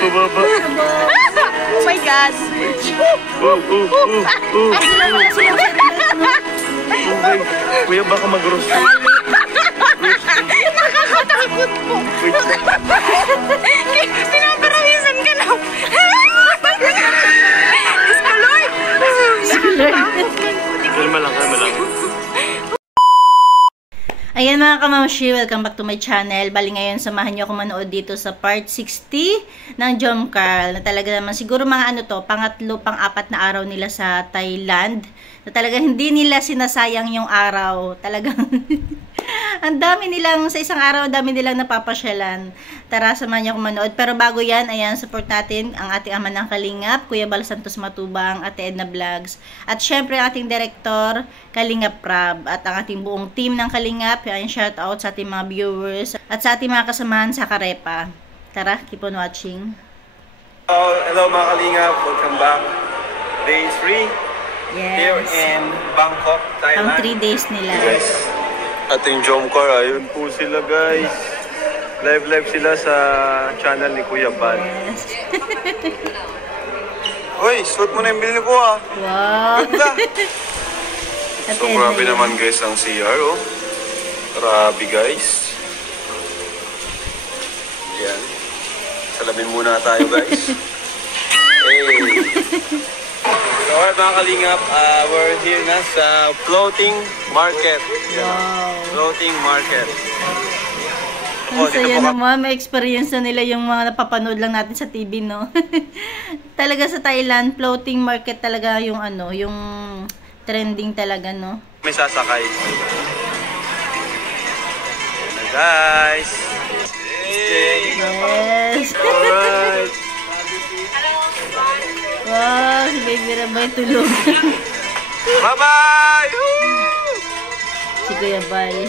Pababa. Oh my God. Okay. Kuya, baka mag-roast. Nakakatakot po. Pinaparawisan ka na. Diyos ko, Lord. Kalma lang, kalma lang. Ayan mga kamamshi, welcome back to my channel. Bali ngayon, samahan niyo ako manood dito sa part 60 ng Jomcarl. Na talaga naman, siguro mga ano to, pangatlo, pang-apat na araw nila sa Thailand. Na talaga hindi nila sinasayang yung araw. Talagang ang dami nilang, sa isang araw, ang dami nilang napapasyalan. Tara, samahan niyo ako manood. Pero bago yan, ayan, support natin ang ating ama ng Kalingap, Kuya Bal Santos Matubang, Ate Edna Vlogs. At syempre, ang ating director, Kalingap Prab. At ang ating buong team ng Kalingap. Ayan, shout out sa ating mga viewers. At sa ating mga kasamahan sa Karepa. Tara, keep on watching. Hello mga Kalingap, welcome back. Day 3. Yes. Here in Bangkok, Thailand. Ang 3 days nila. Yes. Ating Jomcarl, ayun po sila guys. Live sila sa channel ni Kuya Bal. Yes. Uy, suot mo na yung binili ko ah. Wow. Ganda. Ate So Edna grabe yan. naman guys ang CR oh. Grabe guys. Yan. Salamin muna tayo guys. Hey. So alright mga Kalingap, we're here na sa floating market. Yan. Wow. Floating market. Ang saya naman, may experience na nila yung mga napapanood lang natin sa TV, no? Talaga sa Thailand, floating market talaga yung ano, yung trending talaga, no? May sasakay. Ayan na guys. Hey. Yes. Alright. Wow, si Baby Rabay tulog. Bye-bye! Woo! Si Kuya Bal.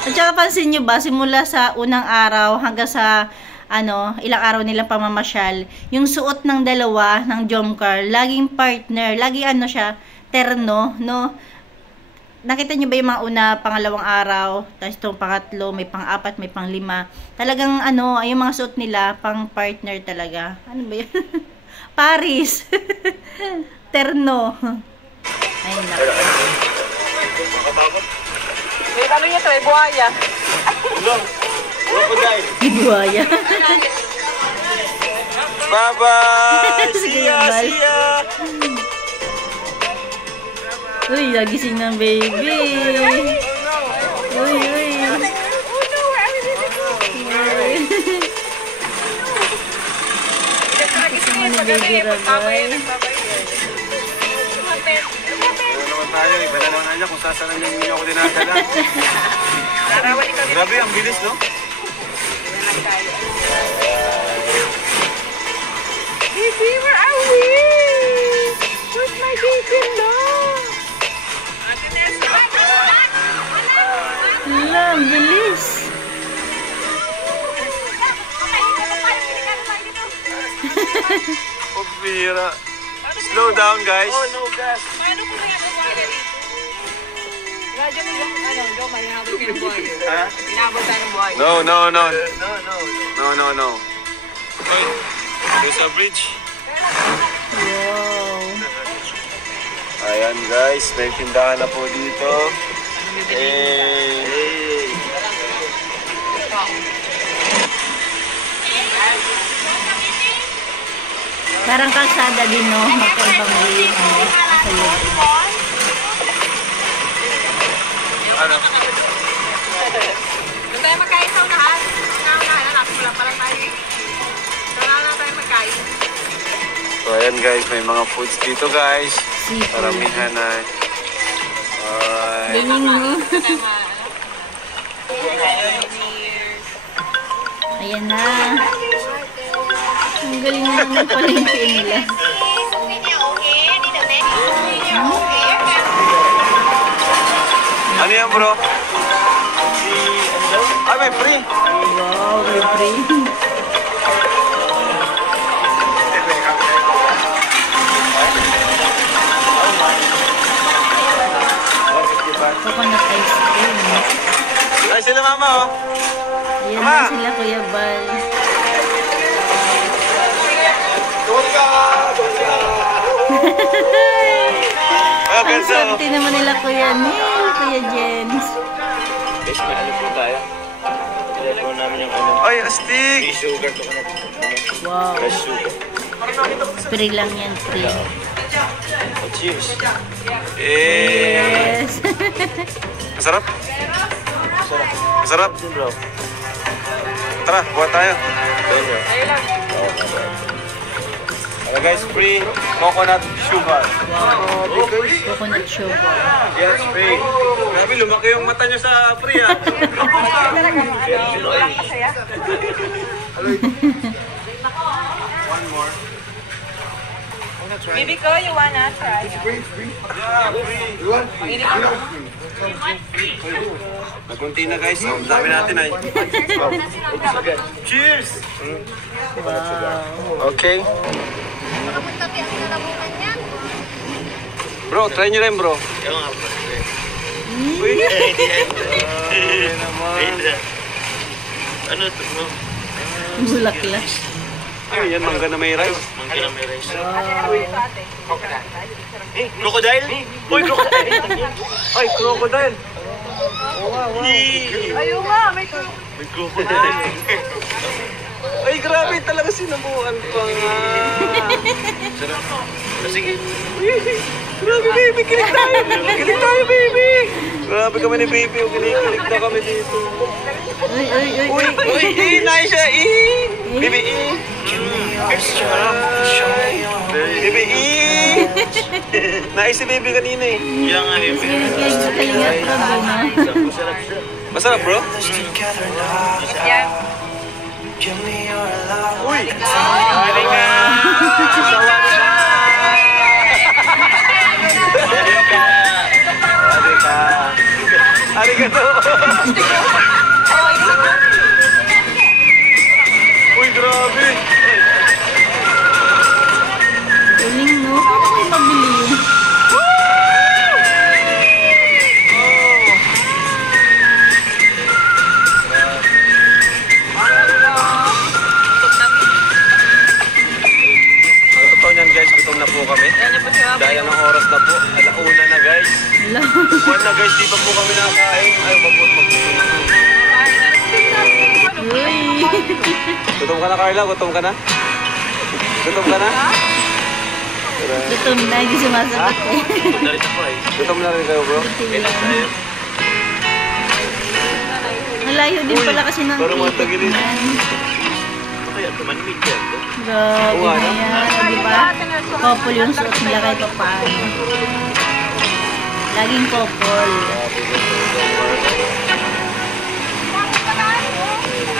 At saka pansin nyo ba, simula sa unang araw hanggang sa ano, ilang araw nilang pamamasyal, yung suot ng dalawa ng Jomcarl, laging partner, lagi ano siya, terno, no? Nakita nyo ba yung mga una, pangalawang araw, tapos itong pangatlo, may pang-apat, may pang-5. Talagang ano, yung mga suot nila, pang-partner talaga. Ano ba yun? Paris. Terno. Ayun na. May ano niya to, buhaya. Buhaya. Bye-bye! See ya! See ya! Uy, nagising ng baby. Uy, uy. Nagising mo na baby Rabay. Tayo, iba na naman niya kung saan niyo ako dinadala. Grabe, ang bilis, no? Baby, where are we? Where's my baby love? Hala, ang bilis. Pagbira. Slow down, guys. Oh, no gas. Paano kung may buhaya dito? Radyo mo yung ano, Joma, hinabot ka ng buhaya. Ha? Hinabot tayo ng buhaya. No. Hey, there's a bridge. Wow. Ayan, guys. May tindahan na po dito. Hey. Parang kalsada din, no? Magkaibang way, ano, sa loob. Ano? Doon tayo magkain sa unahan. Unahan, natin wala pa lang tayo. Doon na tayo magkain. So, ayan, guys. May mga foods dito, guys. Seafood. Paramihan na. Alright. Galing, no? Ayan na. Ang galing naman palengke nila. Ano yan, bro? Ah, may free. Wow, may free. mama, oh. Ayan Mama! na sila, Kuya Bal. Tuwag ka! Oh, Ang ganda, oh. swerte naman nila, Kuya Neil, Kuya Jens. Guys, may ano po tayo. Kaya po namin yung ano. Ay, astig! May sugar to na po. Wow. Fresh sugar. Free lang yan, free. Oh, cheers. Eh, Yes. masarap? Masarap? Bro. Tara, buha tayo. Okay, bro. Hello guys, free coconut sugar. Coconut sugar. Yes, free. Grabe, lumaki yung mata nyo sa free, ah. Walang kasaya. One more. Bibi ko, you wanna try? Yeah, free. Nagunti na guys. Ang dami natin ay. Cheers! Wow. Okay. Bro, try nyo rin bro. Yung nga bro. Uy! Ano ito bro? Bulaklak. Ay, yan, mangga na may rice. Mangga na may rice. Eh, crocodile? Uy, crocodile! Ay, crocodile! Ayun nga, may tulog. May crocodile. Ay, grabe talaga sinabuan pa nga. Sarap. Sige. Grabe, baby, kilig tayo. Kilig tayo, baby. Grabe kami ni baby. Kilig na kami dito. Uy, uy, uy, Uy, uy. uy, nice siya, Baby, Baby, Nice si baby kanina eh. Yan nga baby. Kilig sa kalingat ko doon, ha? Masarap siya. Masarap, bro? Yan. Uy! Galing ka! Arigato! Uy, grabe! Galing, no? Paano kayo mabili yun? Totoo niyan guys, gutom na po kami. Dahil anong oras na po? Alauna na guys. Hello. Buwan na guys, di pa po kami nakakain. Ayaw pa po maggutom. Uy. Gutom ka na Carla? Gutom ka na? Gutom ka na? Gutom na, hindi sumasagot eh. Narito po eh. Gutom na rin kayo bro? Gutom Kailan lang. tayo? Malayo din pala kasi ng parang itik matagilid. man. Ano kaya? Tumanimig yan. Grabe Oo, na ano? yan. Di ba? Couple yung suot nila kahit pa paano. Laging couple.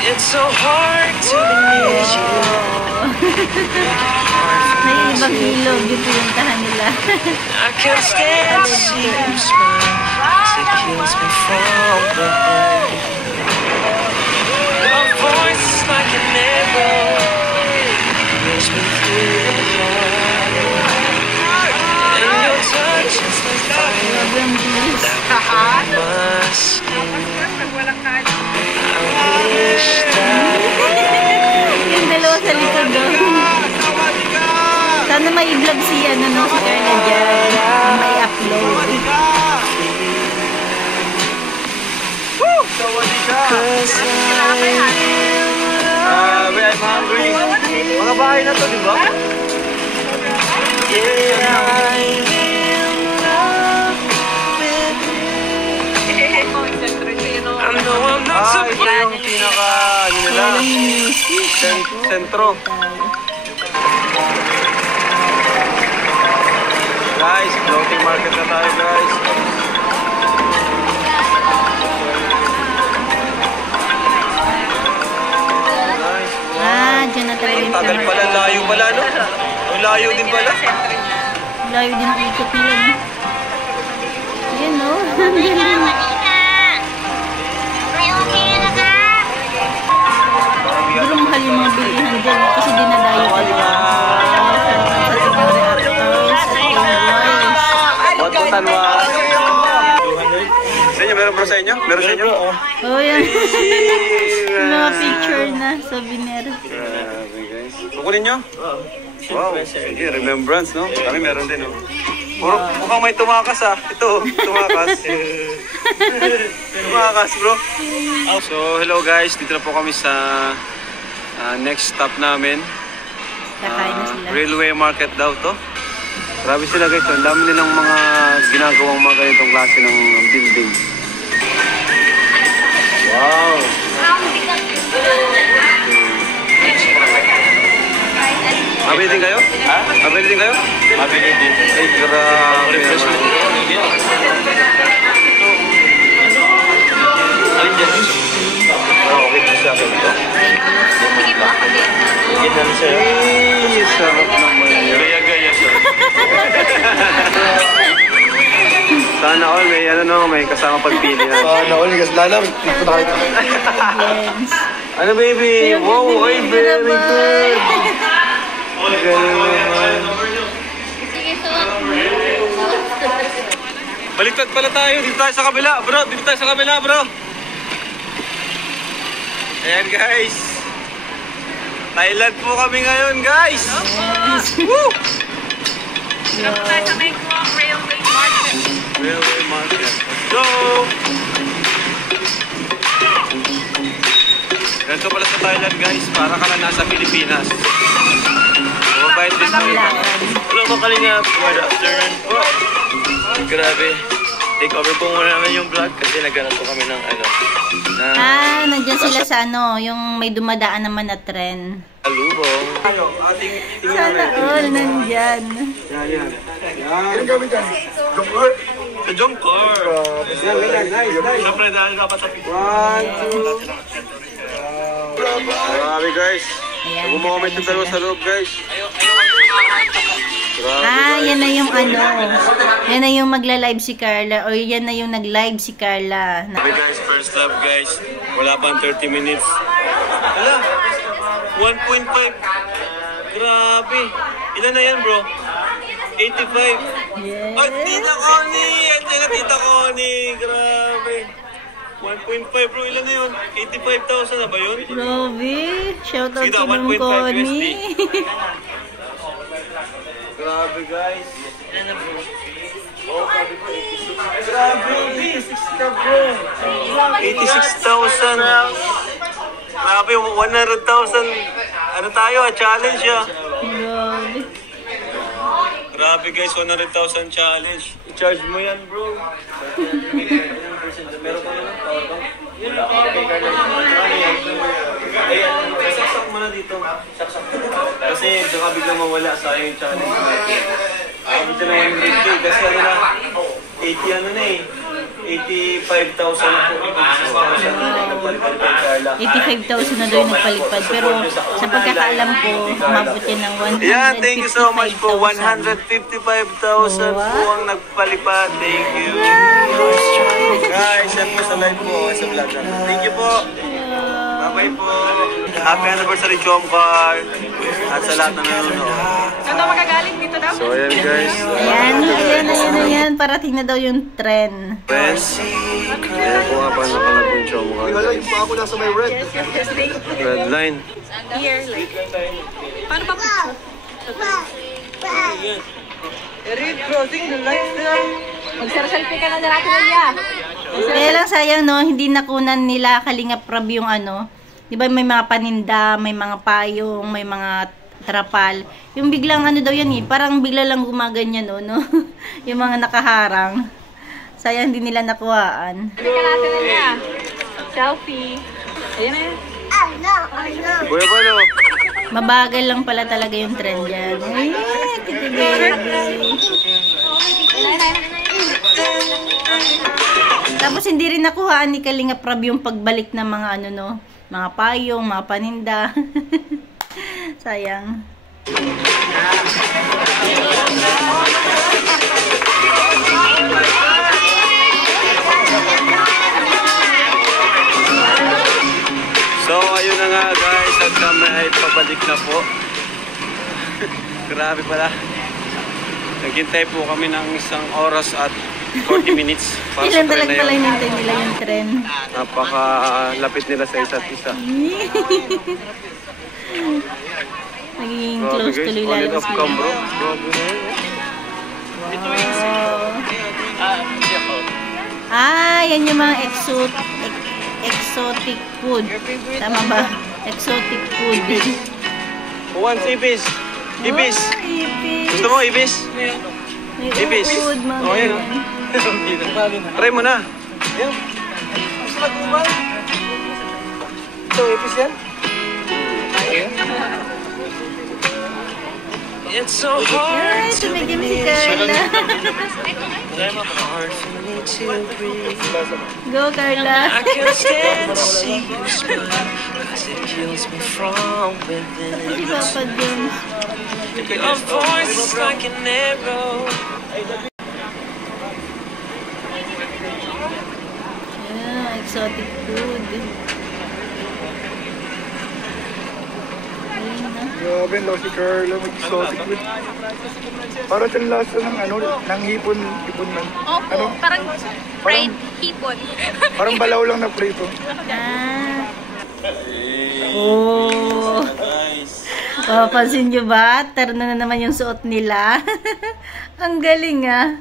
It's so hard to believe you. May ibang ilog yung pinuntahan nila. I can't stand to see you smile. 'Cause it kills me from the hurt. Your voice is like an arrow. Pierce me through the heart. And your touch is like fire Grabe ang bilis. on my skin. Walang kain. I wish that Yung dalawa sa likod doon. Sana may vlog si ano no, si Carla dyan. May upload. Grabe, I'm hungry. Mga bahay na to, di ba? I know I'm not Ah, so ito yung pinaka, ano nila, Kaya lang yung music. sentro. Guys, floating market na tayo guys. Nice. Ah, dyan na talaga yung Tagal pala, layo pala, no? Ang layo din pala. Layo din ang ikot nila, no? Yan, no? Pero mahal yung mga bilihan dyan, no? Kasi dinadayo ka nila. Sa Siguri Artos, sa Pangboys. What po tanwa? Sa inyo, meron meron bro sa inyo? Meron sa inyo? Oh, yan. Mga picture na, souvenir. Grabe guys. Kukunin nyo? Wow, sige, remembrance, no? Kami meron din, no? Puro, mukhang may tumakas, ah. Ito, tumakas. Tumakas, bro. So, hello guys. Dito na po kami sa next stop namin. Kakain na sila. Railway Market daw to. Grabe sila guys. Ang dami nilang mga ginagawang mga ganitong klase ng building. Wow! Mabili din kayo? Ha? Mabili din kayo? Mabili din. Ay, grabe naman. Alin dyan? Okay din sa akin ito. Sige po ako din. Ganda na sa'yo. Ay, sarap naman yun. Gaya-gaya siya. Sana all may ano no, may kasama pagpili na. Sana all, kasi lalang, dito na kayo. Ano baby? Wow, ay very good. Galing naman. Sige, so. Baliktad pala tayo. Dito tayo sa kabila, bro. Dito tayo sa kabila, bro. Ayan, guys. Thailand po kami ngayon, guys. Woo! Tapos tayo sa Mekong Railway Market. Railway Market. Let's go! Ganito pala sa Thailand, guys. Para ka lang nasa Pilipinas. Mabait din mo. Hello mga kalingap, good afternoon po. Grabe, take over po muna namin yung vlog kasi naghanap po kami ng ano, na Nandyan sila sa ano, yung may dumadaan naman na tren. alubong. Sana all nandyan. Yan. Sa Jomcar! Siyempre dahil dapat sa picture. Grabe, guys. Ayan. Mag-moment yung dalawa sa loob, guys. Yan na yung ano. Yan na yung magla-live si Carla. O yan na yung nag-live si Carla. Grabe, guys. First love, guys. Wala pang 30 minutes. Hala! 1.5. Grabe. Ilan na yan, bro? 85. Yes. Ay, Tita Connie! Ito na, Tita Connie! Grabe. 1.5, bro. Ilan na yun? 85,000 na ba yun? Grabe. Shoutout Sige kay daw, Ma'am 1.5 Connie. Grabe, guys. Grabe, 86 ka, bro. 86,000. Grabe, 100,000. Ano tayo, challenge ah. Grabe. Grabe guys, 100,000 challenge. I-charge mo yan, bro. Meron ka na power bank? Ayan, saksak mo na dito. Saksak mo. Kasi baka biglang mawala sa yung challenge. Abot na 100K kasi ano na, 80 ano na eh. 85,000 na po. 86,000 na nagpalipad kay Carla. 85,000 na daw yung nagpalipad. Pero sa pagkakaalam ko, umabot yan ng 155,000. Yeah, thank you so much po. 155,000 po ang nagpalipad. Thank you. Guys, yan po sa live po, sa vlog namin. Thank you po. Bye-bye po. Happy anniversary, Jomcar. At sa lahat na nanonood. Saan daw magagaling dito daw? So, ayan guys. Ayan. Parating na daw yung tren. Friends. Ayan po nga pa nakalag yung Jomcar. Yung pa ako nasa may red. Red line. Here, like. Paano ba? Red crossing the lights there. Mag-selfie ka na natin niya. Kaya lang sayang no, hindi nakunan nila Kalingap Rab yung ano. Di ba may mga paninda, may mga payong, may mga trapal. Yung biglang ano daw yan eh, parang bigla lang gumaganyan no. Yung mga nakaharang. Sayang hindi nila nakuhaan. Selfie ka natin niya. Selfie. Ayan na yan. Kuya Palo. Mabagal lang pala talaga yung trend dyan. Ay, Tito Baby. Tapos hindi rin nakuhaan ni Kalingap Rab yung pagbalik ng mga ano no, mga payong, mga paninda. Sayang. So, ayun na nga guys, at kami ay pabalik na po. Grabe pala. Naghintay po kami ng 1 oras at 40 minutes. Para sa Ilan tren talaga na pala yun. hinintay nila yung tren. Napaka-lapit nila sa isa't isa. Naging Grabe close guys, tuloy on and lalo off sila. cam bro. Grabe na yun. Ah, yan yung mga exotic food. Tama ba? Exotic food. Who wants ibis? Ibis! Oh, ibis. Gusto mo ibis? May Ibis. food, mga Oh, yan. ganyan. Try mo na. Yan. Gusto na kumain. Ito, ibis yan. It's so hard Ay, tumigim si Carla. hard for me to breathe. Go, Carla. I can't stand to see you smile, 'cause it kills me from within. Si Papa Jones. Your voice is like an arrow. Yeah, exotic food. Ayun na. Grabe, ang laki Carla, mag-exotic food. Para siyang lasa ng ano, ng hipon man. Opo, parang fried hipon. Parang balaw lang na prito. Ah. Oh. Papansin nyo ba? Terno na naman yung suot nila. Ang galing ah.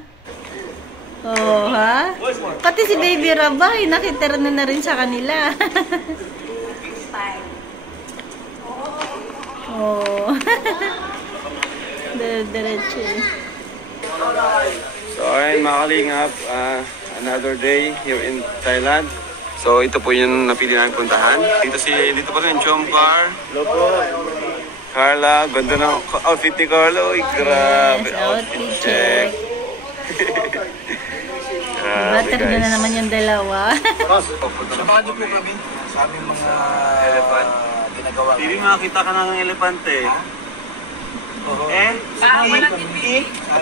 Oh, ha? Pati si Baby Rabay, nakiterno na rin sa kanila. Oh. Diretso. So ayun mga kalingap, another day here in Thailand. So ito po yung napili namin puntahan. Dito pa rin, Jomcar. Hello po. Carla, ganda ng outfit ni Carla. Uy, grabe. Yes, outfit check. Diba, terno na naman yung dalawa. Samahan niyo po kami sa aming mga Elephant. ginagawa. Hindi makakita ka na ng elepante. Eh?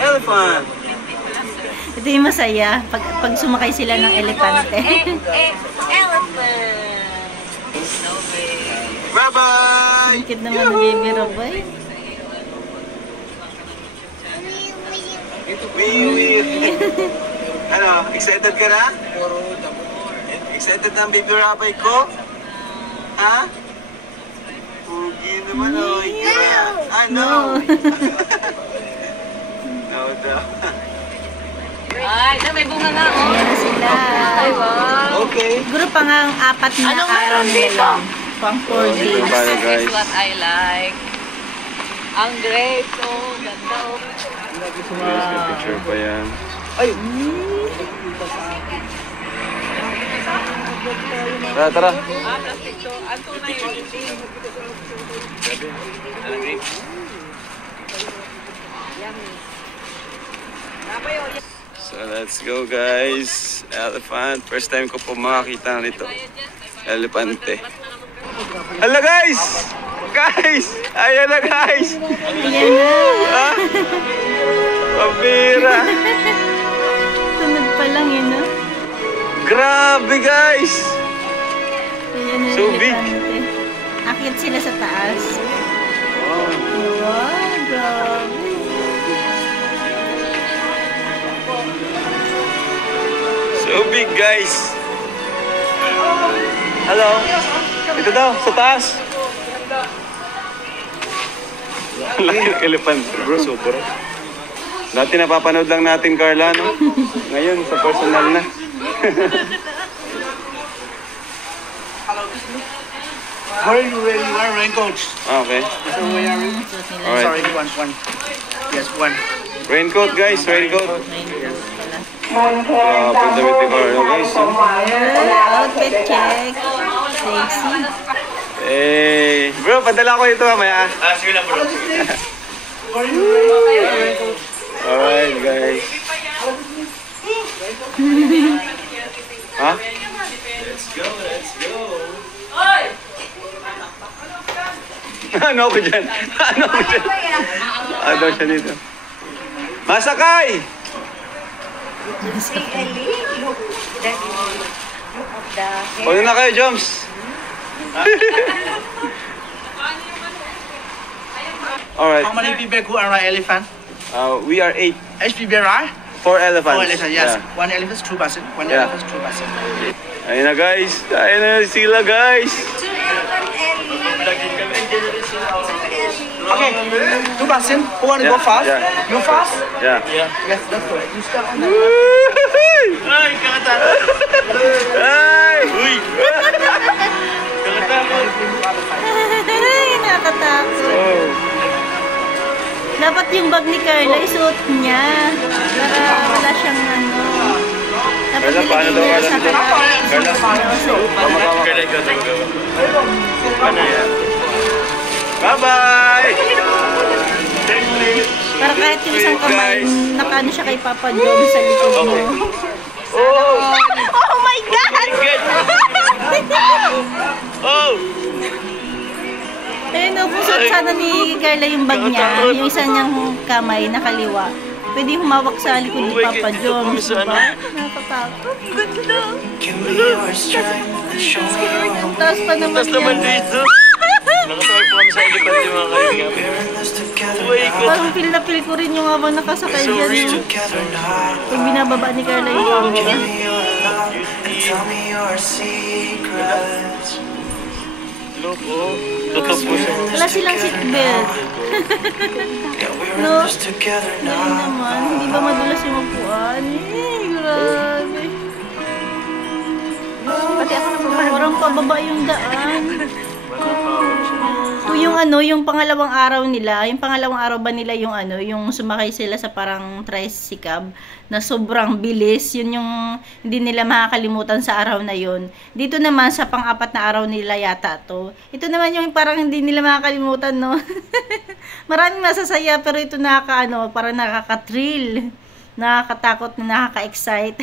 Elephant. Ito yung masaya pag sumakay sila ng elepante. Elephant. Bye-bye! Cute naman ng Baby Rabay. Ano, excited ka na? Excited na ang baby rapay ko? Ha? Pugi naman, oh. No. No daw. Ay, may bunga nga oh. Ayan na sila. Ay, wow. Okay. Siguro pa nga ang 4 na araw nila. Pang 4 days. Bye, This guys. is what I like. Ang grapes, oh. Ganda, oh. Picture pa yan. Tara, tara. Ah, plastic to. Ang tunay yung So let's go guys. Elephant. First time ko po makakita nito. Elepante. Hala guys! Guys! Ayan na guys! Ayan na. Ha? Pambira! Sunod pa lang yun, no? Grabe guys! Ayan na So big. elepante. Akit sila sa taas. Wow. Wow, grabe. So big guys! Hello? Ito daw, sa taas. Laki ng elephant, bro. Super. Dati napapanood lang natin, Carla, no? Ngayon, sa personal na. Where are you wearing raincoats? Okay. Suot nila. Alright. Sorry, one. Yes, one. Raincoat, guys. Raincoat. Raincoat pala. Grabe ang damit ni Carla, guys. Oh. Outfit check. Sexy. Eh, bro, padala ko ito mamaya. Sige lang, bro. Alright, guys. Ha? Let's go. Ano ako dyan? Ano siya dito? Masakay! Pwede na kayo, Joms. Alright. How many people who are elephant? We are 8. 8 people, right? 4 elephants. 4 elephants, yes. Yeah. 1 elephant, 2 person. 1 Yeah. elephant, 2 person. Ayun na guys. Ayun na sila guys. Okay, 2 person. Who want to Yeah, go fast? yeah. You fast? Yeah. Yes, that's correct. You start on the Ay, kakatakot. Ay! Uy! Kakatakot. Ay, nakakatakot. Oh. Dapat yung bag ni Carla, isuot niya. Para wala siyang ano. Dapat Carla, paano daw nilagay niya sa Carla? kanya. Carla. Carla, ikaw talaga. Ano yan? Bye-bye! Para kahit yung isang kamay, nakaano siya kay Papa John sa likod mo. Oh my God! Oh! Ayun o, kung suot sana ni Carla yung bag niya, yung isa niyang kamay nakaliwa, pwede humawak sa likod ni Papa John. Diba? Nakakatakot. Ganda. Ang taas pa naman Tapos naman niya. dito. Nakasakay po kami sa elephant yung mga kalingap. Parang feel na feel ko rin yung habang nakasakay dyan. No? Pag binababa ni Carla yung camera. Hello po. Totoo po siya. Wala silang seatbelt. No? Galing naman. Hindi ba madulas yung upuan? Grabe. Pati ako naman, parang pababa yung daan. So, yung ano, yung pangalawang araw ba nila yung ano, yung sumakay sila sa parang tricycle na sobrang bilis, yun yung hindi nila makakalimutan sa araw na yun. Dito naman sa pang-apat na araw nila yata to. Ito naman yung parang hindi nila makakalimutan, no. Maraming masasaya pero ito nakaka-ano, parang nakaka-thrill, nakakatakot, na nakaka-excite.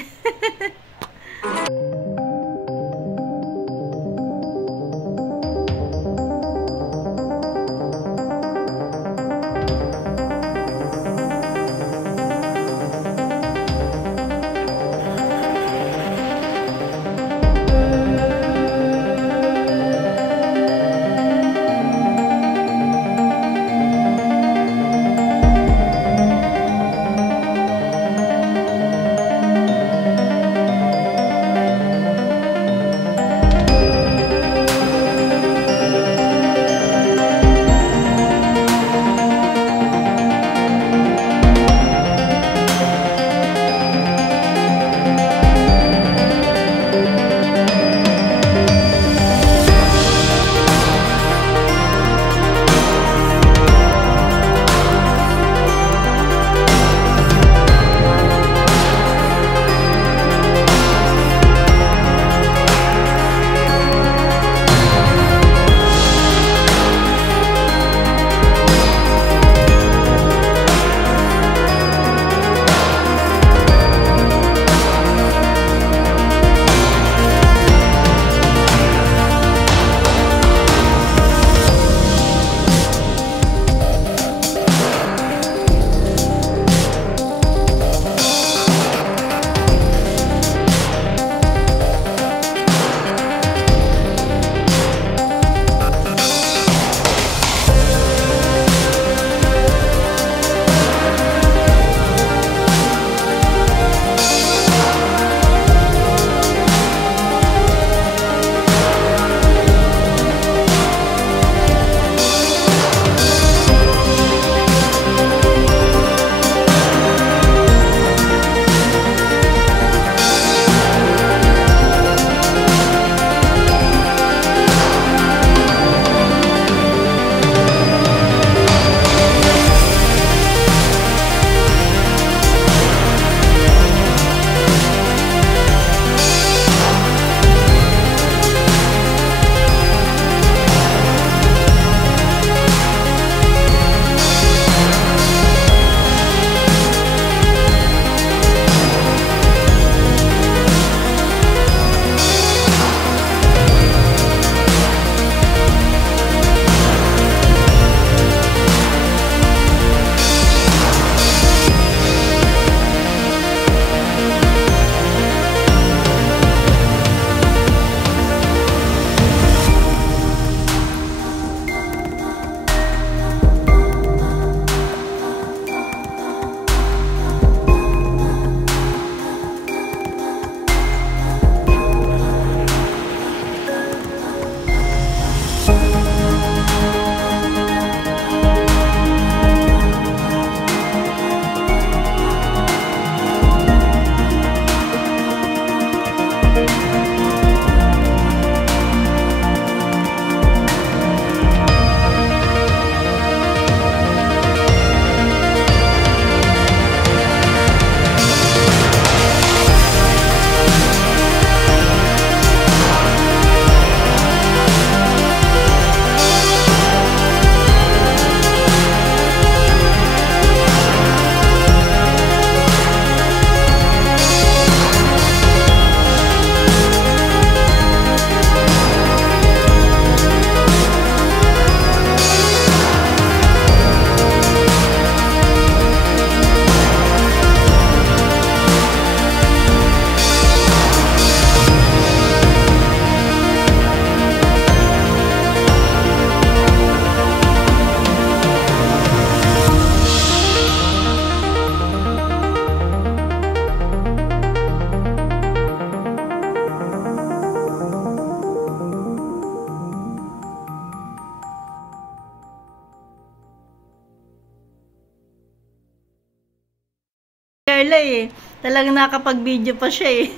eh. Talagang nakapag-video pa siya eh.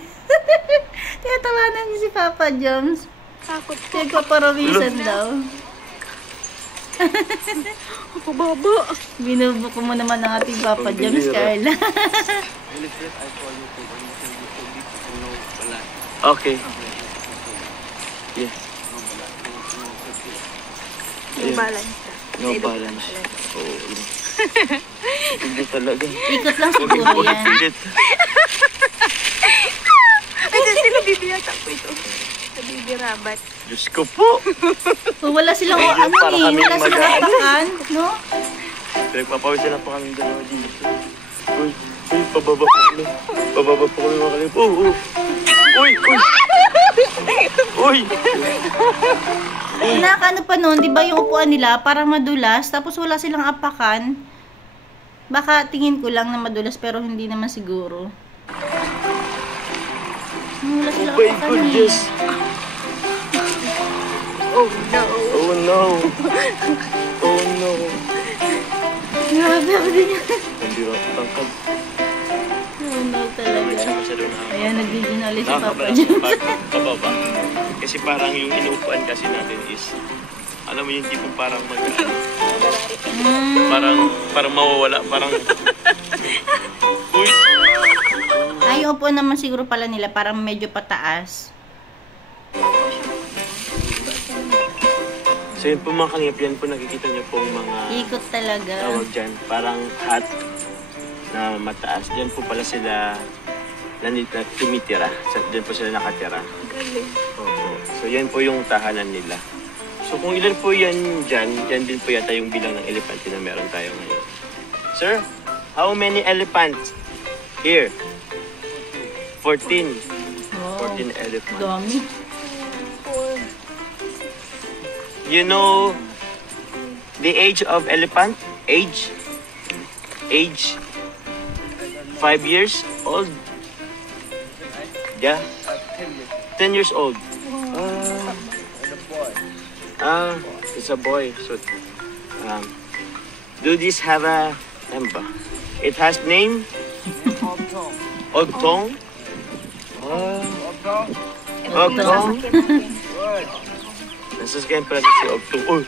Tinatawanan niya si Papa Joms. Takot ko. Nagpaparawisan daw. Ako baba. Binubuko mo naman ang ating Papa Joms, Carla. Okay. Yes. May balance ka. No balance. Oo. Hindi talaga. Ikot lang siguro Huwag yan. pilit. Ay, sila bibiyata ko ito. Sa bibirabat. Diyos ko po. Wala silang Ay, ano para eh. kaming Wala silang mag- apakan, no? Nagpapawisan na po kami dalawa dito. Uy, pababa po kami. Pababa po kami mga kalip. Uy! Nakano pa noon, di ba yung upuan nila parang madulas, tapos wala silang apakan. Baka tingin ko lang na madulas pero hindi naman siguro. Wala silang Oh my apakan goodness. Oh no. Oh no. Oh no. Grabe ako din yan. Hindi ba? Tangkad. Oh no talaga. Ayan, nag-video na ulit si Papa Nakakabala Joms. sa pababa. Kasi parang yung inuupuan kasi natin is, alam mo yung tipong parang parang mawawala, parang uy. Ay, yung upuan naman siguro pala nila parang medyo pataas. So yun po mga kalingap, yan po nakikita niyo pong mga Ikot talaga. tawag dyan, parang hut na mataas. Diyan po pala sila tumitira. Diyan po sila nakatira. Opo. So yan po yung tahanan nila. So kung ilan po yan dyan din po yata yung bilang ng elepante na meron tayo ngayon. Sir, how many elephants here? 14. Wow. 14 elephants. Dami. You know the age of elephant? Age? 5 years old? Yeah? 10 years old. It's a boy. So, do this have a number? It has name? Ogtong. Ogtong. Nasasakyan pala si Ogtong. Oh!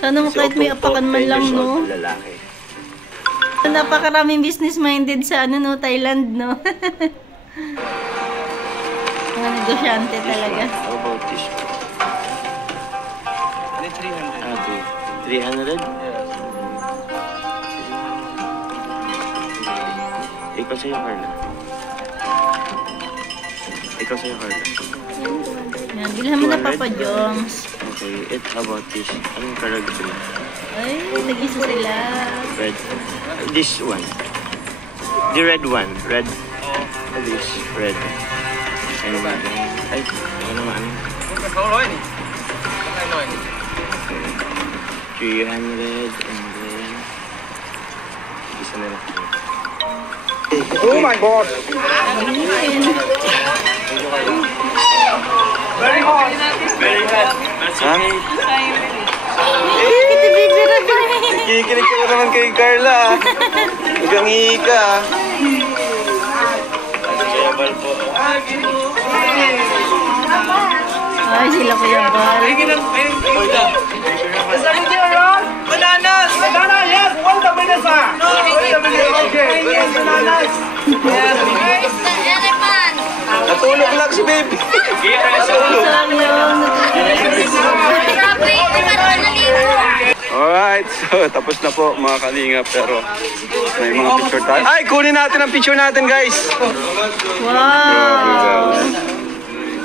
Sana mo kahit may apakan man lang, no? Lalaki. Napakaraming business-minded sa no, Thailand, no? Mga negosyante talaga. How about this one? 300? Ikaw sa'yo, Carla. Yan, bilhan mo na Papa Joms. Okay, how about this? Anong color gusto mo? Ay, nag-isa sila. Red. This one. The red one. Red. This red. And ay, ano naman? 300 and then isa na lang. Oh my God! Very hot. That's okay. Kinikinig ka naman kay Carla. Hanggang hihi ka. Kaya bal po. Ay, sila Kuya Bal. Bananas! Banana, yes! What the bananas? Wait a minute, okay. Bananas! Natulog lang si baby. Natulog. Sayang yun. Alright, so tapos na po mga kalingap pero may mga picture tayo. Ay, kunin natin ang picture natin guys! Wow.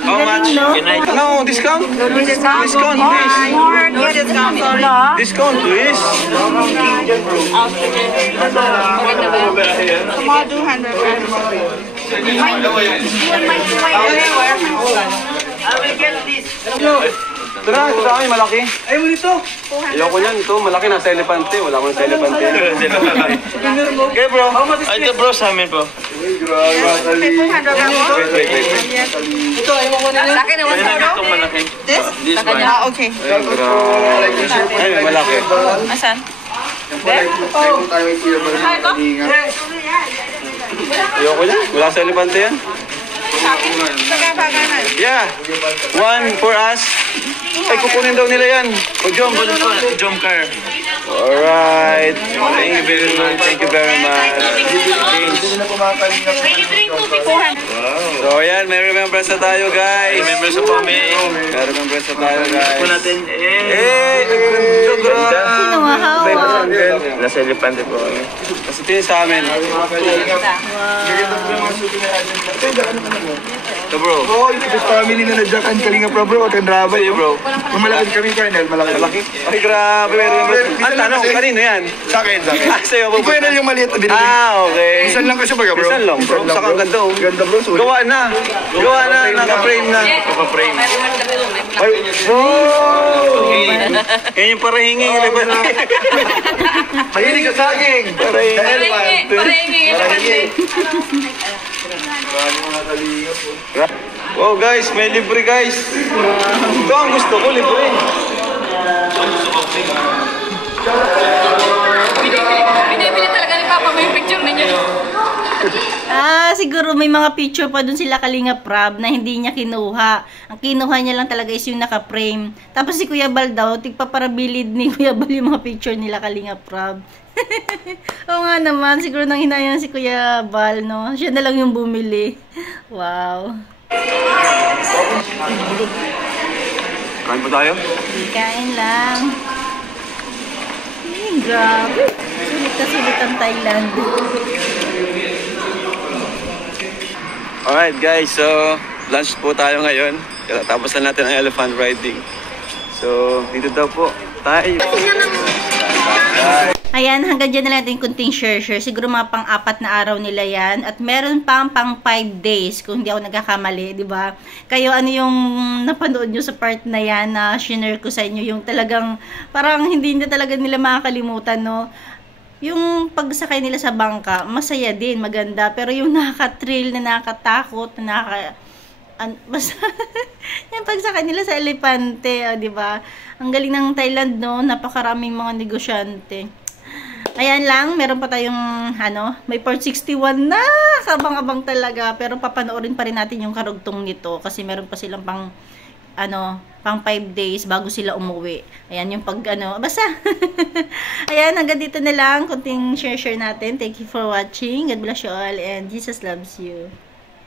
How much? Can I? No, discount? Discount, please. Discount, please. Ito na, ito sa akin, malaki. Ayaw mo nito? Ayoko yan, ito, malaki na sa elepante. Wala ko na sa elepante. Okay bro. Ay, ito bro sa amin po. Wait. Ito, ayaw mo na yan. Akin naman Pwede na itong malaki. This one. Okay. Ay, grabe. Ay, malaki. Asan? Tayo tayo kay Kuya Bal mga kalinga. Ayoko yan. Wala sa elepante yan. Sa kapakanan. Yeah. One for us. Ay, kukunin daw nila yan. O, Jom Car. Alright. Thank you very much. Thank you very much. Hindi na po mga kalinga. So, ayan. May remembrance na tayo, guys. Remembrance na po kami. May remembrance na tayo, guys. Po natin, Sino mahawa? Nasa elepante po kami. Kasi ito sa amin. Gaganda po yung mga suki na natin. Ito, dyan ka naman. So, bro. Oo, yung family na nadyakan kalinga bro, huwag kang drama. Sa'yo, bro. Malaki kami, Colonel. Malaki. Ay, grabe. May remembrance. Ang tanong, kanino yan? Sa akin. Ah, sa'yo, Yung Colonel yung maliit na binili. Ah, okay. Minsan lang kasi baga, bro. Minsan lang, bro. Saka ang ganda, oh. Ganda, bro. Sorry. Gawa na. Naka-frame na. Papa-frame. Ay, oh! Yan yung parahingi. Mahilig ka sa akin. Parehingi. Mga kalinga po. Wow, guys. May libre, guys. Ito ang gusto ko, libre. Pinipili talaga ni Papa mo yung picture ninyo. Siguro may mga picture pa dun sila Kalinga Prab na hindi niya kinuha. Ang kinuha niya lang talaga is yung naka-frame. Tapos si Kuya Bal daw, tigpaparabilid ni Kuya Bal yung mga picture nila Kalinga Prab. Oo nga naman, siguro nang hinayang si Kuya Bal, no? Siya na lang yung bumili. Wow. Kain po tayo? Kain lang. Grabe. Sulit na sulit ang Thailand. Alright, guys. So, lunch po tayo ngayon. Tapos na natin ang elephant riding. So, dito daw po tayo. Ayan, hanggang dyan na natin kunting share. Siguro mga pang-4 na araw nila yan. At meron pang 5 days, kung hindi ako nagkakamali, di ba? Kayo, ano yung napanood nyo sa part na yan na shinare ko sa inyo? Yung talagang, parang hindi na talaga nila makakalimutan, no? Yung pagsakay nila sa bangka, masaya din, maganda. Pero yung nakaka-thrill, na nakakatakot, na basta, yung pagsakay nila sa elepante, di ba? Ang galing ng Thailand, no? Napakaraming mga negosyante. Ayan lang, meron pa tayong, may Port 61 na, kabang-abang talaga. Pero papanoorin pa rin natin yung karugtong nito. Kasi meron pa silang pang 5 days bago sila umuwi. Ayan, yung basta. Ayan, hanggang dito na lang. Kunting share natin. Thank you for watching. God bless you all and Jesus loves you.